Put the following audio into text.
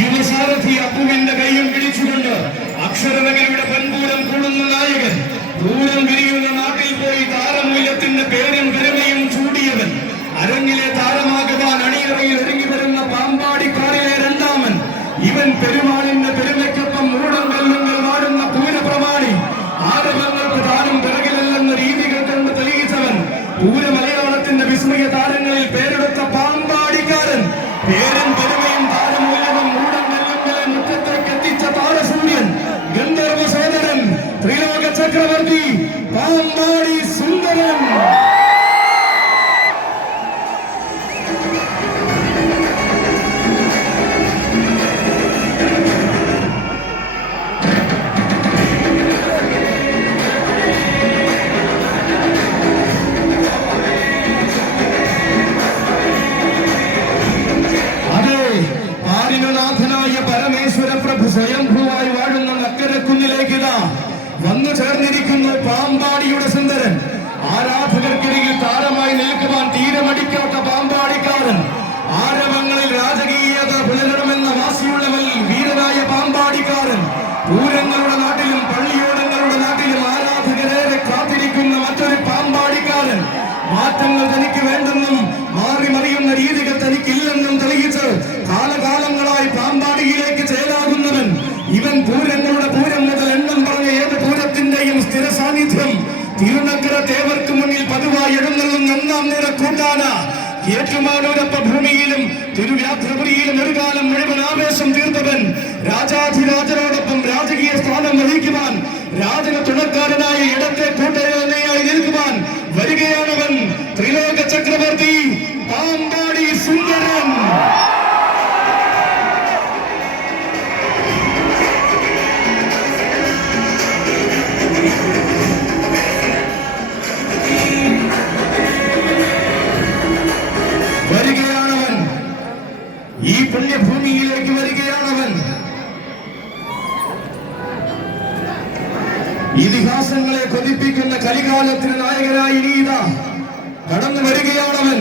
യുവസാരഥി അപ്പുവിന്റെ കൈയും പിടിച്ചുകൊണ്ട് അക്ഷരവകയുടെ പെൺപൂരം കൂടുന്ന നായകൻ, പൂരം വിരിയുന്ന നാട്ടിൽ പോയി താരമൂല്യത്തിന്റെ പേരും പെരുമയും ചൂടിയവൻ, അരങ്ങിലെ താരമാകുവാൻ അണിയറയിൽ ഒരുങ്ങി വരുന്ന പാമ്പാടിക്കാരിലെ രണ്ടാമൻ, ഇവൻ പെരുമാളിന്റെ പെരുമയ്ക്കൊപ്പം മൂടം കല്ലുങ്ങൾ വാടുന്ന പൂരപ്രമാണി, ആരവങ്ങൾക്ക് താരം പിറകിലല്ലെന്ന രീതികൾ കൊണ്ട് തെളിയിച്ചവൻ, പൂരമലയാളത്തിന്റെ വിസ്മയ താരങ്ങളിൽ പേരെടുത്ത പാമ്പാടിക്കാരൻ, പേരും പെരുമയും താരമൂല്യവും മൂടം കല്ലുങ്ങളെ മുറ്റത്തേക്ക് എത്തിച്ച താരസൂര്യൻ, ഗന്ധർവ സോദരൻ, ത്രിലോക ചക്രവർത്തി, പാമ്പാടി സുന്ദരൻ. സ്വയംഭൂവായി വാഴുന്ന നക്കരക്കുന്നിലേക്ക് വന്നു ചേർന്നിരിക്കുന്നു പാമ്പാടിയുടെ സുന്ദരൻ. ആരാധകർക്കിടയിൽ താരമായി നിൽക്കുവാൻ തീരമടിക്കാത്ത പാമ്പാടിക്കാരൻ, ആരവങ്ങളിൽ രാജകീയത പുലരണമെന്ന വാശിയുള്ളവൽ വീരനായ പാമ്പാടിക്കാരൻ, പൂരങ്ങളുടെ നാട്ടിലും പള്ളിയോടങ്ങളുടെ നാട്ടിലും ആരാധകരേറെ കാത്തിരിക്കുന്ന മറ്റൊരു പാമ്പാടിക്കാരൻ, മാറ്റങ്ങൾ തനിക്ക് വേണ്ടെന്നും മാറി മറിയുന്ന രീതികൾ തനിക്കില്ലെന്നും തെളിയിച്ച് കാലകാലങ്ങളായി പാമ്പാടിയിലേക്ക് ചേരാകുന്നവൻ, ഇവൻ പൂരങ്ങളുടെ പൂരം മുതൽ എണ്ണം പറഞ്ഞ ഏത് പൂരത്തിന്റെയും സ്ഥിര സാന്നിധ്യം, തിരുനക്കര തേവർക്ക് മുന്നിൽ പതിവായി എഴുന്നള്ളുന്ന ഒന്നാം നിര കൂട്ടാന, ഏറ്റുമാനൂരപ്പ ഭൂമിയിലും തിരുവ്യാഘ്രപുരിയിലും ഒരു കാലം മുഴുവൻ ആവേശം തീർത്തവൻ, രാജാധിരാജനോടൊപ്പം രാജകീയ സ്ഥാനം വഹിക്കുവാൻ രാജന തുണക്കാരനായ ഇടത്തെ കൂട്ടയായി നിൽക്കുവാൻ വരികയാണവൻ, ത്രിലോക ചക്രവർത്തി പാമ്പാടി സുന്ദരൻ. വരികയാണവൻ, ഈ പുണ്യഭൂമിയിലേക്ക് വരികയാണവൻ. ഇതിഹാസങ്ങളെ കൊതിപ്പിക്കുന്ന കലികാലത്തിന് നായകനായി നീത കടന്നു വരികയാണവൻ.